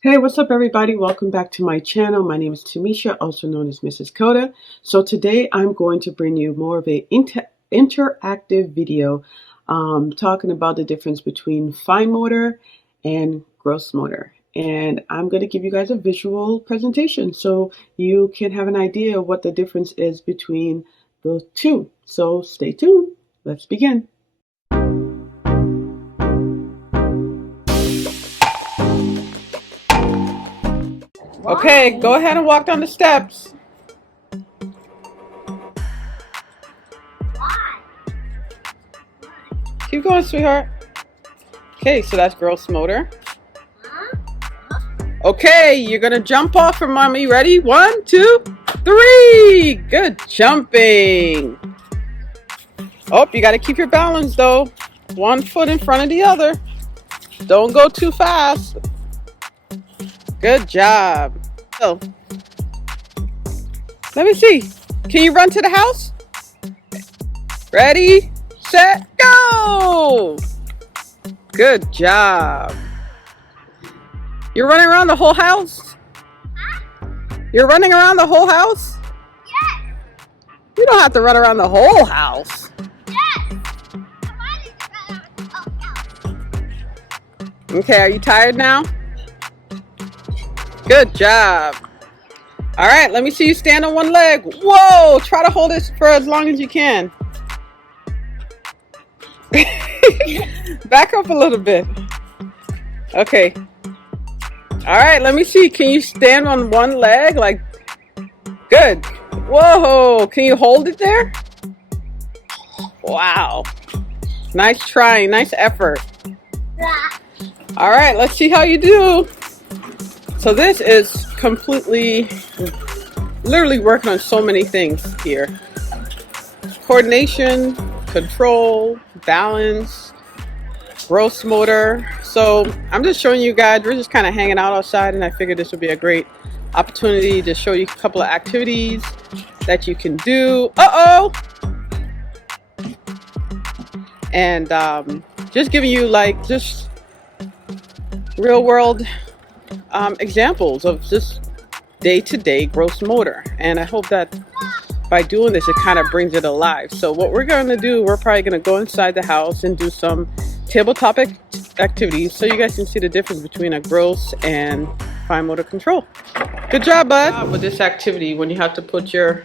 Hey, what's up, everybody? Welcome back to my channel. My name is Tamisha, also known as Mrs. Coda. So today I'm going to bring you more of an interactive video talking about the difference between fine motor and gross motor. And I'm going to give you guys a visual presentation so you can have an idea of what the difference is between the two. So stay tuned. Let's begin. Okay, go ahead and walk down the steps. Why? Keep going, sweetheart. Okay, so that's gross motor. Huh? Okay, you're gonna jump off for mommy. Ready? 1, 2, 3. Good jumping. Oh, you gotta keep your balance though. One foot in front of the other. Don't go too fast. Good job. So, let me see. Can you run to the house? Ready, set, go. Good job. You're running around the whole house? You're running around the whole house? Yes. You don't have to run around the whole house. Yes. Why did you run over the Okay, are you tired now? Good job. All right, let me see you stand on one leg. Whoa, try to hold it for as long as you can. Back up a little bit. Okay. All right, let me see. Can you stand on one leg? Like, good. Whoa, can you hold it there? Wow. Nice trying, nice effort. All right, let's see how you do. So this is completely, literally working on so many things here. Coordination, control, balance, gross motor. So I'm just showing you guys, we're just kind of hanging out outside, and I figured this would be a great opportunity to show you a couple of activities that you can do. And just giving you like just real world examples of just day-to-day gross motor. And I hope that by doing this, it kind of brings it alive. So what we're going to do, we're probably going to go inside the house and do some tabletop activities so you guys can see the difference between a gross and fine motor control. Good job, bud. With this activity, when you have to put your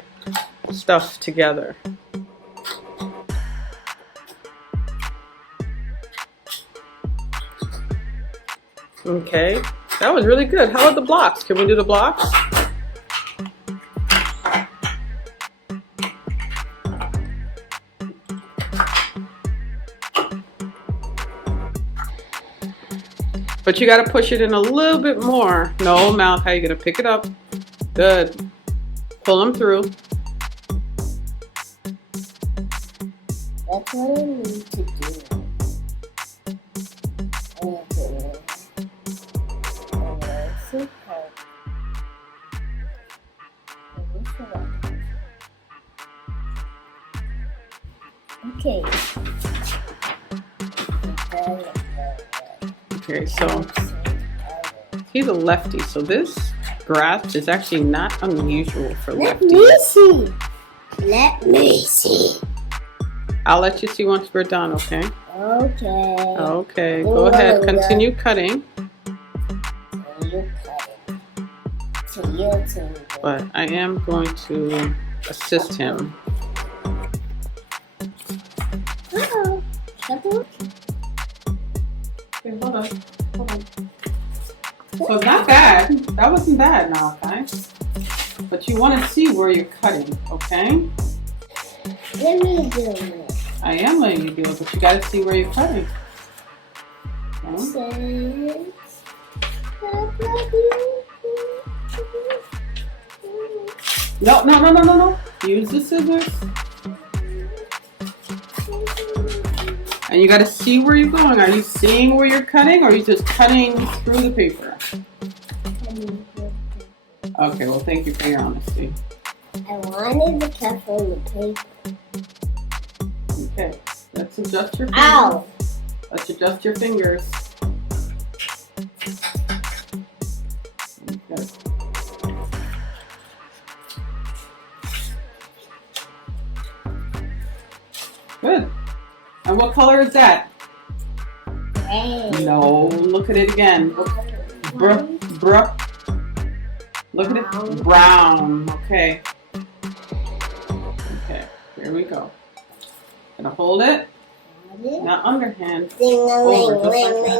stuff together. Okay, that was really good. How about the blocks? Can we do the blocks? But you got to push it in a little bit more. No, Malachi, you're going to pick it up. Good. Pull them through. That's what I need to do. Okay. Okay, so he's a lefty, so this grasp is actually not unusual for lefties. Let me see. I'll let you see once we're done, okay? Okay. Okay, go ahead, continue cutting. But I am going to assist him. Uh-oh. Okay, hold on. So it's not bad. That wasn't bad, Malachi. But you want to see where you're cutting, okay? Let me do it. I am letting you do it, but you got to see where you're cutting. Okay? No. Use the scissors. And you got to see where you're going. Are you seeing where you're cutting, or are you just cutting through the paper? Okay, well, thank you for your honesty. I wanted to cut from the paper. Okay, let's adjust your fingers. Ow! Let's adjust your fingers. Good. And what color is that? Gray. No, look at it again. Bruh, bruh. Look at it. Brown. Okay. Okay, here we go. Gonna hold it. Not underhand. Over, just like that.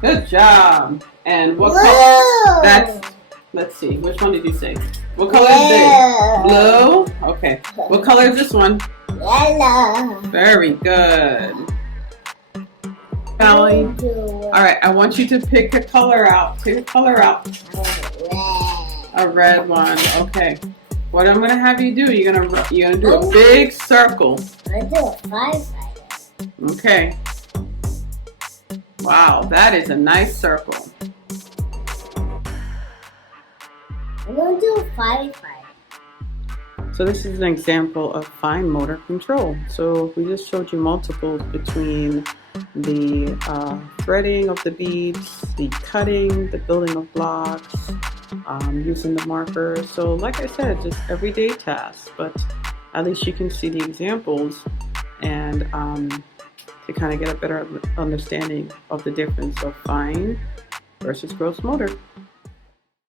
Good job. And what color? That's, let's see, which one did you say? What color is this? Blue? Okay. What color is this one? Yellow. Very good. Allie. Alright, I want you to pick a color out. Pick a color out. A red one. Okay. What I'm gonna have you do, you're gonna do a big circle. I do a firefighter. Okay. Wow, that is a nice circle. I'm gonna do a firefighter. So this is an example of fine motor control. So we just showed you multiples between the threading of the beads, the cutting, the building of blocks, using the markers. So like I said, just everyday tasks, but at least you can see the examples and to kind of get a better understanding of the difference of fine versus gross motor.